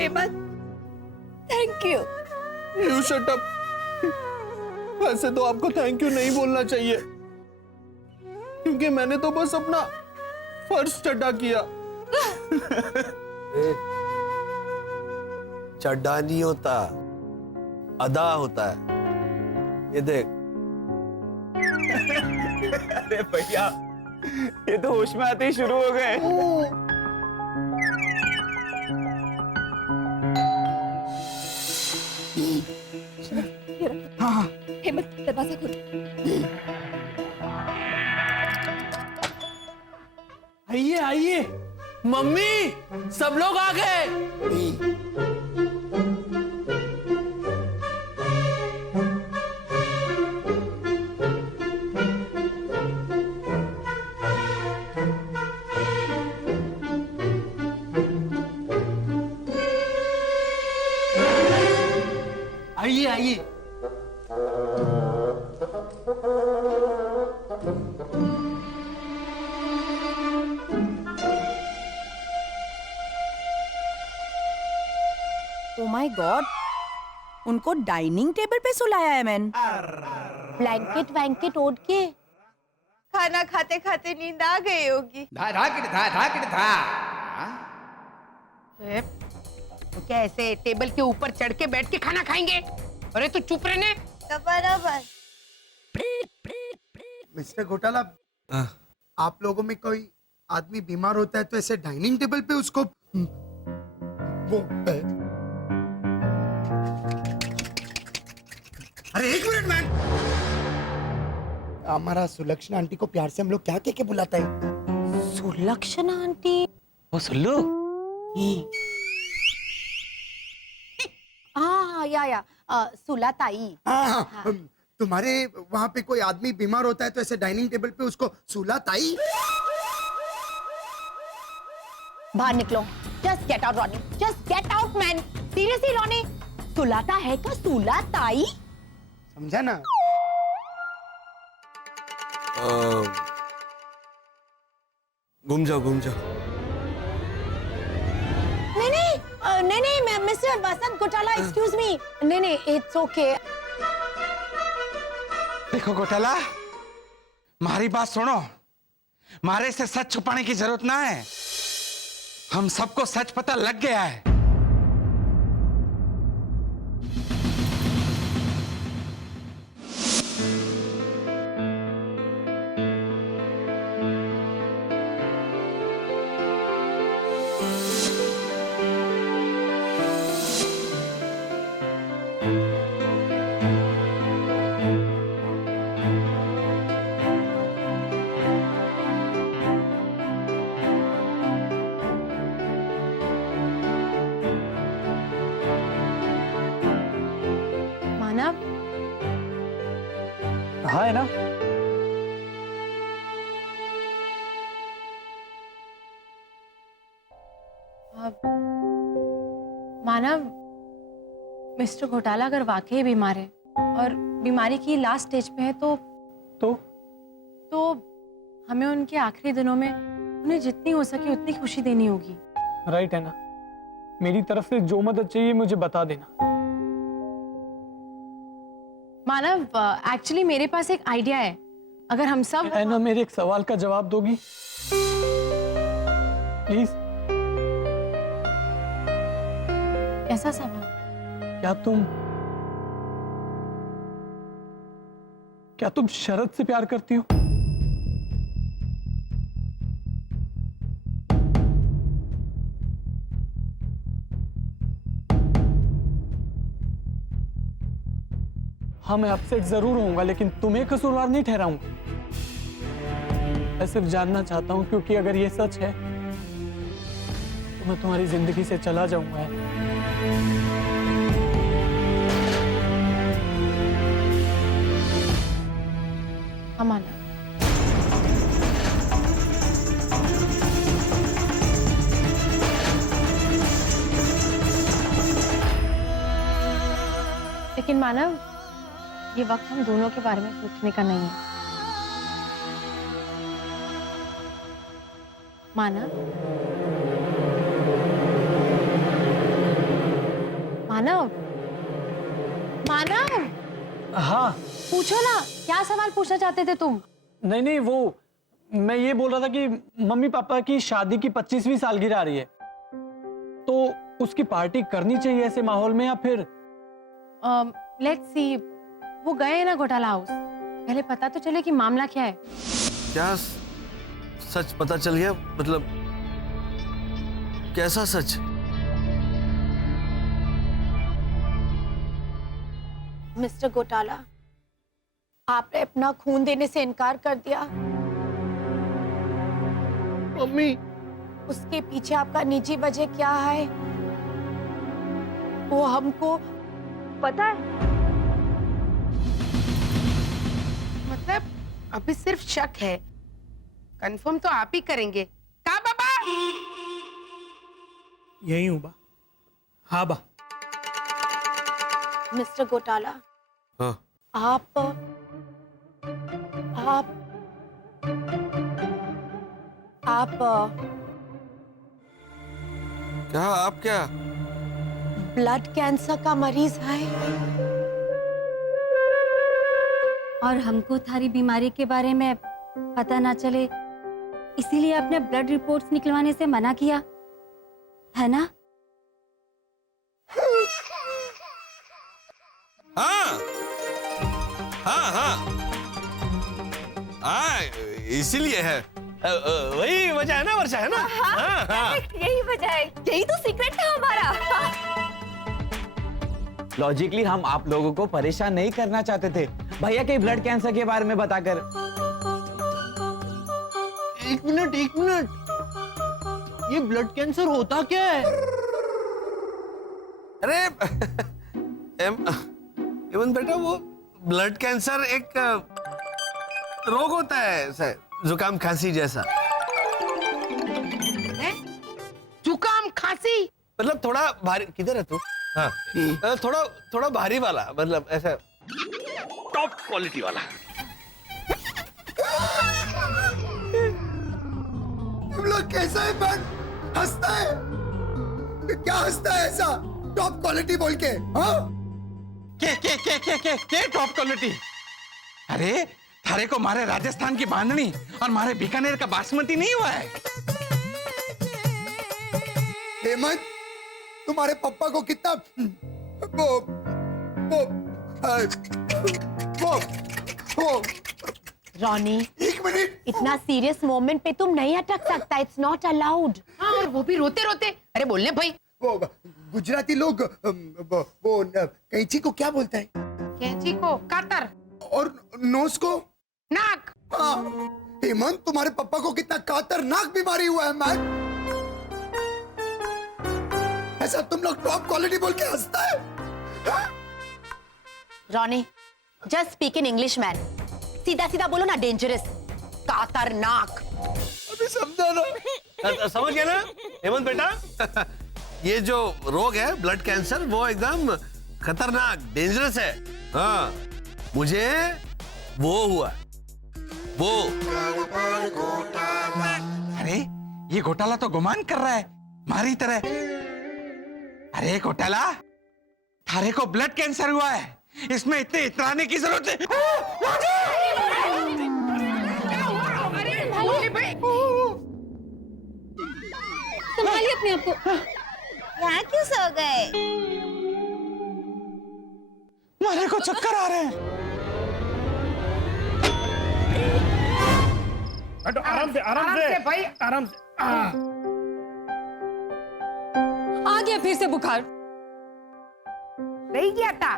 Hemant, thank you. You shut up. वैसे तो आपको थैंक यू नहीं बोलना चाहिए, क्योंकि मैंने तो बस अपना फर्ज चड्डा किया। चड्डा नहीं होता, अदा होता है। ये देख। अरे भैया, ये तो होश में आते ही शुरू हो गए। हाँ, हेमंत दरवाजा खोल। आइए आइए, मम्मी सब लोग आ गए। आइए आइए। ओ माय गॉड, उनको डाइनिंग टेबल पे सुलाया है मैंने। ब्लैंकेट वैंकेट ओढ़ के खाना खाते खाते नींद आ गई होगी। धा धा। तो क्या ऐसे टेबल के ऊपर चढ़ के बैठ के खाना खाएंगे? अरे तू चुप रहने। बराबर। मिस्टर घोटाला, आप लोगों में कोई आदमी बीमार होता है तो ऐसे डाइनिंग टेबल पे उसको वो अरे एक मिनट मैन, हमारा सुलक्षणा आंटी को प्यार से हम लोग क्या कह के बुलाता है? सुलक्षणा आंटी? वो सुल्लू। हाँ या सुलाताई। हाँ, तुम्हारे वहाँ पे कोई आदमी बीमार होता है तो ऐसे डाइनिंग टेबल पे उसको सुलाताई? बाहर निकलो। Just get out Ronnie, just get out man. Seriously Ronnie, सुलाता है का सुलाताई? समझा ना? घूम जाओ घूम जाओ। नहीं, मिस्टर वसंत घोटाला, एक्सक्यूज मी। नहीं, इट्स ओके। देखो घोटाला, हमारी बात सुनो। मारे से सच छुपाने की जरूरत ना है। हम सबको सच पता लग गया है। मानव, हाँ है ना। मानव, मिस्टर घोटाला अगर वाकई बीमार है और बीमारी की लास्ट स्टेज पे है तो हमें उनके आखिरी दिनों में उन्हें जितनी हो सके उतनी खुशी देनी होगी। राइट है ना? मेरी तरफ से जो मदद चाहिए मुझे बता देना। मानव, एक्चुअली मेरे पास एक आइडिया है। अगर हम सब ऐना, मेरे एक सवाल का जवाब दोगी प्लीज? ऐसा सवाल? क्या तुम शरद से प्यार करती हो? हाँ, मैं अपसेट जरूर होऊंगा, लेकिन तुम्हें कसूरवार नहीं ठहराऊंगा। मैं सिर्फ जानना चाहता हूं, क्योंकि अगर ये सच है तो मैं तुम्हारी जिंदगी से चला जाऊंगा। हाँ मानव, लेकिन मानव, ये वक्त हम दोनों के बारे में सोचने का नहीं है। मानव, मानव, मानव, हाँ। पूछो ना, क्या सवाल पूछना चाहते थे तुम? नहीं नहीं, वो मैं ये बोल रहा था कि मम्मी पापा की शादी की 25वीं सालगिरह आ रही है, तो उसकी पार्टी करनी चाहिए ऐसे माहौल में या फिर? लेट्स सी, वो गए हैं ना घोटाला हाउस, पहले पता तो चले कि मामला क्या है। क्या सच पता चल गया? मतलब कैसा सच? मिस्टर घोटाला, आपने अपना खून देने से इनकार कर दिया। मम्मी, उसके पीछे आपका निजी वजह क्या है वो हमको पता है। मतलब अभी सिर्फ शक है, कंफर्म तो आप ही करेंगे। का बाबा? यही हूँ बा। हाँ बा। मिस्टर घोटाला, हाँ। आप क्या आप क्या? ब्लड कैंसर का मरीज है और हमको थारी बीमारी के बारे में पता ना चले, इसीलिए आपने ब्लड रिपोर्ट्स निकलवाने से मना किया, है ना? हाँ हाँ हाँ हाँ, इसीलिए है। वही वजह है ना वर्षा, है ना? हाँ हाँ, यही वजह है, यही तो सीक्रेट है हमारा। लॉजिकली हम आप लोगों को परेशान नहीं करना चाहते थे भैया के ब्लड कैंसर के बारे में बताकर। एक मिनट, ये ब्लड कैंसर होता क्या है? अरे एवं बेटा, वो ब्लड कैंसर एक रोग होता है सर, जुकाम खांसी जैसा। जुकाम खांसी? मतलब थोड़ा भारी। किधर है तू? हाँ, थोड़ा भारी वाला, मतलब ऐसा टॉप क्वालिटी वाला। तुम लोग कैसा है बन? हंसता है? क्या हंसता है ऐसा टॉप क्वालिटी बोल के? हाँ? के टॉप क्वालिटी? अरे थारे को मारे राजस्थान की बांधनी और मारे बीकानेर का बासमती नहीं हुआ है? हेमंत, तुम्हारे पापा को कितना वो रॉनी, एक मिनट, इतना सीरियस मोमेंट पे तुम नहीं अटक सकता, इट्स नॉट अलाउड। हाँ, और वो भी रोते रोते। अरे बोलने भाई। वो गुजराती लोग वो कैंची को क्या बोलते हैं? कैंची को कातर और नोज को नाक। हाँ, हेमंत, तुम्हारे पापा को कितना खतरनाक बीमारी हुआ है मैन। ऐसा तुम लोग टॉप क्वालिटी बोल के हंसता है? Ronnie, just speak in English man, सीधा सीधा बोलो ना, डेंजरस, खतरनाक। अभी समझा ना? समझ गया ना हेमंत बेटा? ये जो रोग है ब्लड कैंसर, वो एकदम खतरनाक, डेंजरस है। हाँ, मुझे वो हुआ, वो। अरे ये घोटाला तो गुमान कर रहा है हमारी तरह। अरे घोटाला, थारे को ब्लड कैंसर हुआ है, इसमें इतने इतराने की जरूरत है? संभालिए अपने आप को। यहाँ क्यों सो गए? मारे को चक्कर आ रहे हैं। आराम से भाई, आराम से। आ गया फिर से बुखार। रही गया था,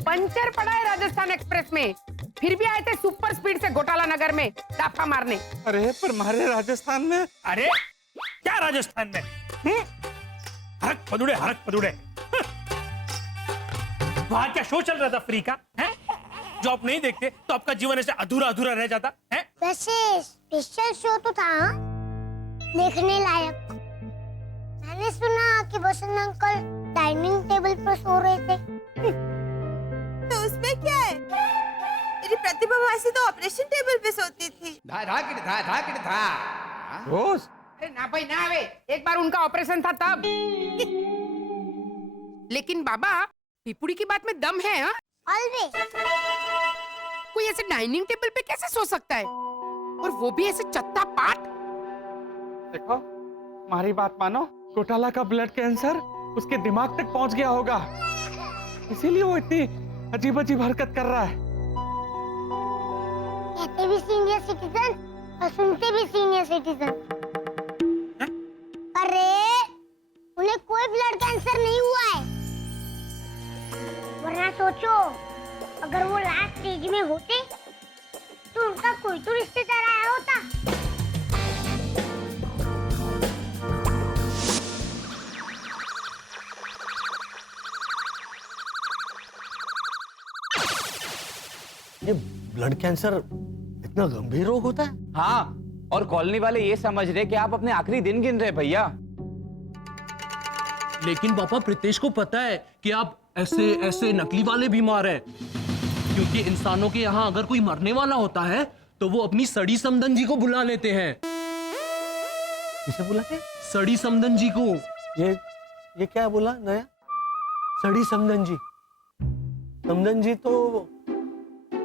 पंचर पड़ा है राजस्थान एक्सप्रेस में, फिर भी आए थे सुपर स्पीड से घोटाला नगर में दाफा मारने। अरे पर मारे राजस्थान में। अरे क्या राजस्थान में? हरक पदुड़े। वहां क्या शो चल रहा था फ्री का? हैं? जो आप नहीं देखते तो आपका जीवन ऐसे अधूरा अधूरा रह जाता है। वैसे स्पेशल शो तो था देखने लायक। मैंने सुना कि वसंत अंकल डाइनिंग टेबल पर सो रहे थे। तो उसमें क्या है? मेरी प्रतिभा भासी तो ऑपरेशन टेबल पे सोती थी। रोज? अरे ना भाई ना, वे एक बार उनका ऑपरेशन था तब। लेकिन बाबा पिपुड़ी की बात में दम है। हाँ, ऑलवेज। कोई ऐसे डाइनिंग टेबल पे कैसे सो सकता है, और वो भी ऐसे चत्ता पाट। देखो, हमारी बात मानो, घोटाला का ब्लड कैंसर उसके दिमाग तक पहुंच गया होगा, इसीलिए वो इतनी अजीब अजीब हरकत कर रहा है। कहते भी सीनियर सिटीजन और सुनते भी सीनियर सिटीजन। अरे उन्हें कोई ब्लड कैंसर नहीं हुआ है, वरना सोचो अगर वो लास्ट स्टेज में होते तो उनका कोई तो रिश्तेदार आया होता। ये ब्लड कैंसर इतना गंभीर रोग होता है? हाँ, और कॉलोनी वाले ये समझ रहे कि आप अपने आखिरी दिन गिन रहे भैया। लेकिन पापा प्रीतेश को पता है कि आप ऐसे ऐसे नकली वाले बीमार हैं, क्योंकि इंसानों के यहाँ अगर कोई मरने वाला होता है तो वो अपनी सड़ी समधन जी को बुला लेते हैं। किसे बुलाते? सड़ी समधन जी को। ये क्या बोला नया? सड़ी समधन जी? समधन जी तो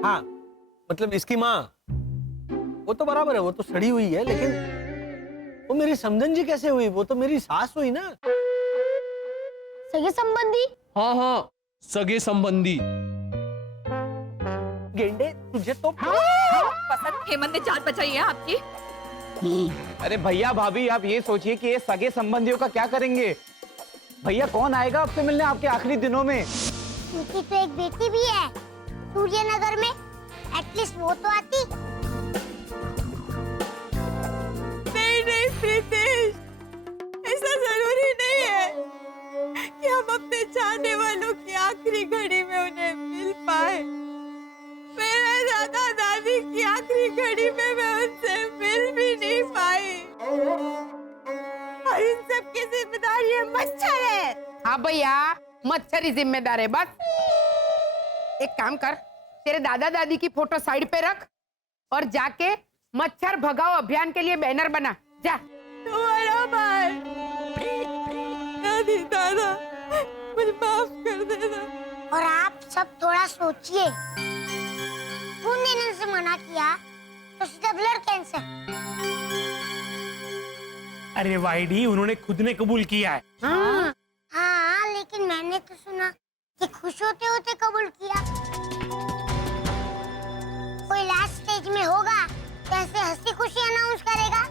हाँ, मतलब इसकी माँ, वो तो बराबर है, वो तो सड़ी हुई है, लेकिन वो मेरी समधन जी कैसे हुई? वो तो मेरी सास हुई ना। सगे संबंधी? हाँ हाँ, सगे संबंधी। गेंडे तुझे तो पसंद हेमंत ने जान बचाई है आपकी। अरे भैया भाभी, आप ये सोचिए कि ये सगे संबंधियों का क्या करेंगे। भैया कौन आएगा आपसे मिलने आपके आखिरी दिनों में? उनकी तो एक बेटी भी है सूर्यनगर में, एटलीस्ट वो तो आती। नहीं प्रीतेश, ऐसा जरूरी नहीं है कि हम अपने चाहने वालों की आखिरी घड़ी में उन्हें मिल पाए। मेरे दादा दादी की आखिरी घड़ी में मैं उनसे मिल भी नहीं पाई, और इन सब की जिम्मेदारी ये मच्छर है। हाँ भैया, मच्छर ही जिम्मेदार है। बस एक काम कर, तेरे दादा दादी की फोटो साइड पे रख और जाके मच्छर भगाओ अभियान के लिए बैनर बना। जा। तुम्हारा भाई, दादी दादा मुझे माफ कर देना। और आप सब थोड़ा सोचिए, खून देने से मना किया तो सीधा ब्लड कैंसर। अरे वाईडी, उन्होंने खुद ने कबूल किया है। हाँ, लेकिन मैंने तो सुना कि खुश होते होते कबूल किया। कोई लास्ट स्टेज में होगा तो ऐसे हंसी खुशी अनाउंस करेगा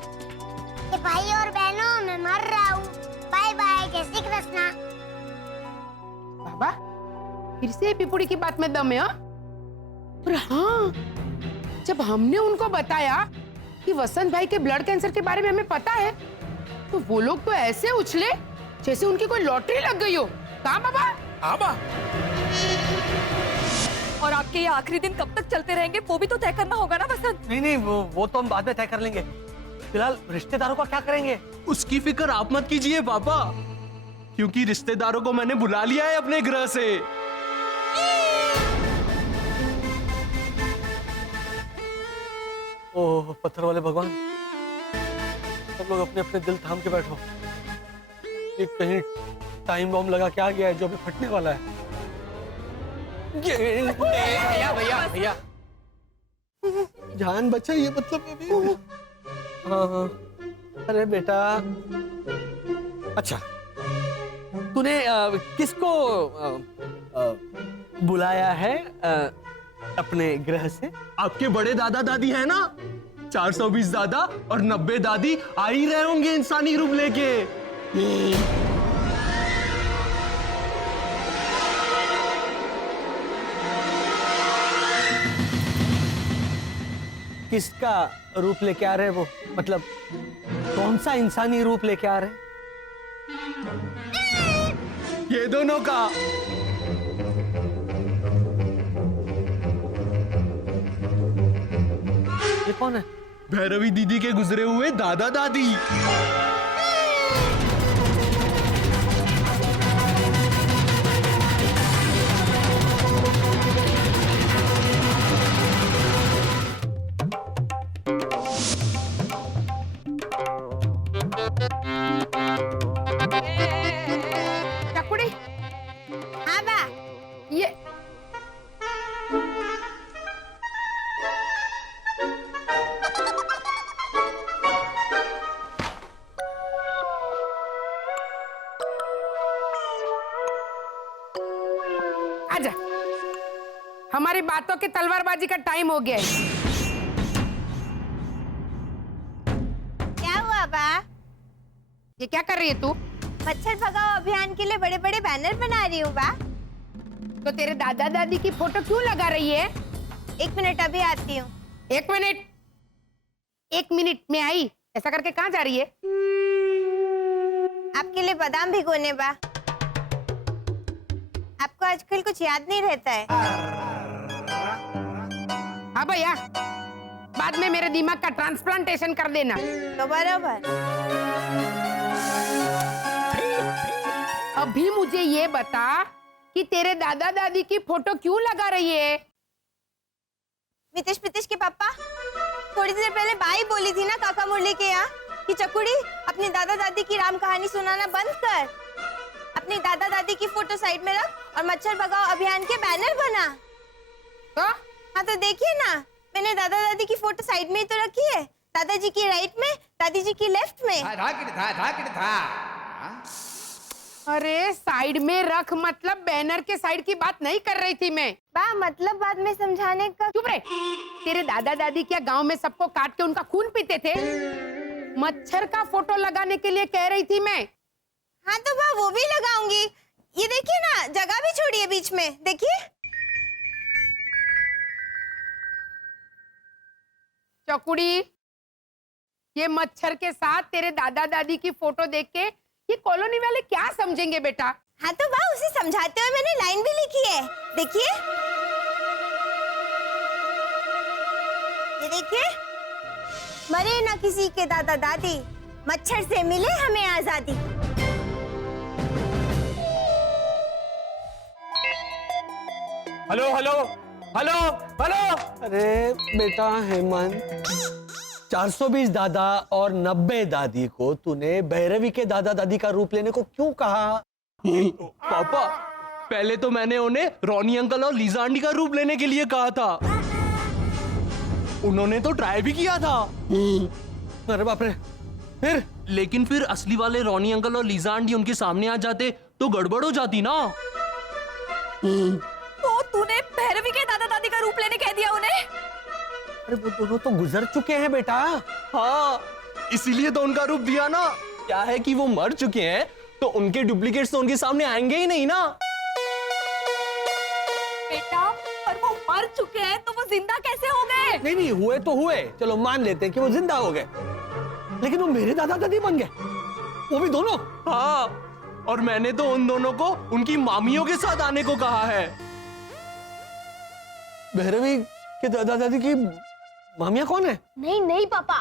कि भाई और बहनों मैं मर रहा हूँ, बाय बाय, जय श्री कृष्णा। बाबा फिर से पिपुड़ी की बात में दम है। हाँ? और हाँ, जब हमने उनको बताया कि वसंत भाई के ब्लड कैंसर के बारे में हमें पता है, तो वो लोग तो ऐसे उछले जैसे उनकी कोई लॉटरी लग गई हो। कहाँ बाबा? और आपके ये आखिरी दिन कब तक चलते रहेंगे वो भी तो तय करना होगा ना वसंत। नहीं, वो तो हम बाद में तय कर लेंगे। फिलहाल रिश्तेदारों का क्या करेंगे? उसकी फिक्र आप मत कीजिए पापा, क्योंकि रिश्तेदारों को मैंने बुला लिया है अपने गृह से। ओह पत्थर वाले भगवान, सब लोग अपने अपने दिल थाम के बैठो। ये कहीं टाइम बॉम्ब लगा के आ गया है जो अभी फटने वाला है। भैया भैया भैया, जान बचाइए, मतलब अभी। हाँ, अरे बेटा, अच्छा तूने किसको बुलाया है अपने गृह से? आपके बड़े दादा दादी है ना, 420 दादा और 90 दादी आ ही रहे होंगे इंसानी रूप लेके। किसका रूप लेके आ रहे वो? मतलब कौन सा इंसानी रूप लेके आ रहे? ये दोनों का। ये कौन है? भैरवी दीदी के गुजरे हुए दादा दादी। आजा, हमारी बातों की तलवारबाजी का टाइम हो गया है। क्या हुआ बा? ये क्या कर रही है तू? मच्छर भगाओ अभियान के लिए बड़े बड़े बैनर बना रही हूँ बा। तो तेरे दादा दादी की फोटो क्यों लगा रही है? 1 मिनट, अभी आती हूँ। 1 मिनट, 1 मिनट में आई, ऐसा करके कहाँ जा रही है? आपके लिए बादाम भिगोने बा। आपको आजकल कुछ याद नहीं रहता है। हाँ भैया, बाद में मेरे दिमाग का ट्रांसप्लांटेशन कर देना। तो बराबर। अभी मुझे ये बता कि तेरे दादा दादी की फोटो क्यों लगा रही है? मितेश पितेश के पापा, थोड़ी देर पहले बाई बोली थी ना काका मुरली के यहाँ कि चकुड़ी अपनी दादा दादी की राम कहानी सुनाना बंद कर, अपनी दादा दादी की फोटो साइड में रख और मच्छर भगाओ अभियान के बैनर बना। तो? हाँ तो देखिए ना, मैंने दादा दादी की फोटो साइड में ही तो रखी है, दादाजी की राइट में, दादी जी की लेफ्ट में। अरे साइड में रख मतलब बैनर के साइड की बात नहीं कर रही थी मैं। बा मतलब बाद में समझाने का। चुप रहे। तेरे दादा दादी क्या गांव में सबको काट के उनका खून पीते थे? मच्छर का फोटो लगाने के लिए कह रही थी मैं। हाँ तो बा वो भी लगाऊंगी। ये देखिए ना, जगह भी छोड़ी है बीच में, देखिए। चकुड़ी, ये मच्छर के साथ तेरे दादा दादी की फोटो देख के ये कॉलोनी वाले क्या समझेंगे बेटा? हाँ तो बा उसे समझाते हुए मैंने लाइन भी लिखी है, देखिए। ये देखिए, मरे ना किसी के दादा दादी, मच्छर से मिले हमें आजादी। Hello hello hello hello. अरे बेटा हेमंत, 420 दादा और 90 दादी को तूने भैरवी के दादा दादी का रूप लेने को क्यों कहा? पापा, पहले तो मैंने उन्हें रॉनी अंकल और लीजा आंटी का रूप लेने के लिए कहा था। उन्होंने तो ट्राई भी किया था। अरे बाप रे, फिर? लेकिन फिर असली वाले रॉनी अंकल और लीजा आंटी उनके सामने आ जाते तो गड़बड़ हो जाती ना। तो तूने भैरवी के दादा दादी का रूप लेने कह दिया उन्हें? अरे वो दोनों तो गुजर चुके हैं बेटा। हाँ, इसीलिए तो उनका रूप दिया ना। क्या है कि वो मर चुके हैं तो उनके डुप्लीकेट्स तो उनके सामने आएंगे ही नहीं ना। बेटा, पर वो मर चुके हैं तो वो जिंदा कैसे हो गए? नहीं नहीं, हुए तो हुए, चलो मान लेते हैं कि वो जिंदा हो गए, लेकिन वो मेरे दादा दादी बन गए, वो भी दोनों। हाँ, और मैंने तो उन दोनों को उनकी मामियों के साथ आने को कहा है। भैरवी के दादा दादी की मामियां कौन है? नहीं नहीं पापा,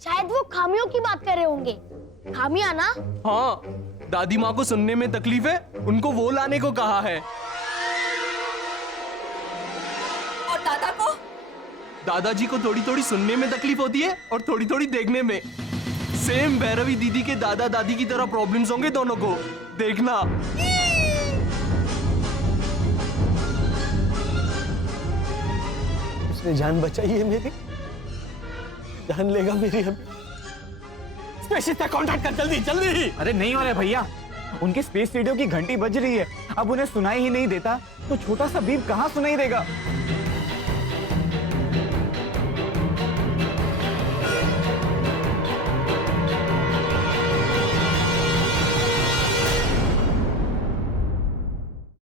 शायद वो खामियों की बात कर रहे होंगे। खामियां ना? हाँ, दादी माँ को सुनने में तकलीफ है, उनको वो लाने को कहा है। और दादा को? दादाजी को थोड़ी थोड़ी सुनने में तकलीफ होती है और थोड़ी थोड़ी देखने में। सेम भैरवी दीदी के दादा दादी की तरह प्रॉब्लम्स होंगे दोनों को, देखना। उसने जान बचाई है मेरी, जान लेगा मेरी अभी। स्पेसिस तक कांटेक्ट कर, जल्दी जल्दी। अरे नहीं हो रहा भैया, उनके स्पेस रेडियो की घंटी बज रही है। अब उन्हें सुनाई ही नहीं देता तो छोटा सा बीप कहाँ सुनाई देगा?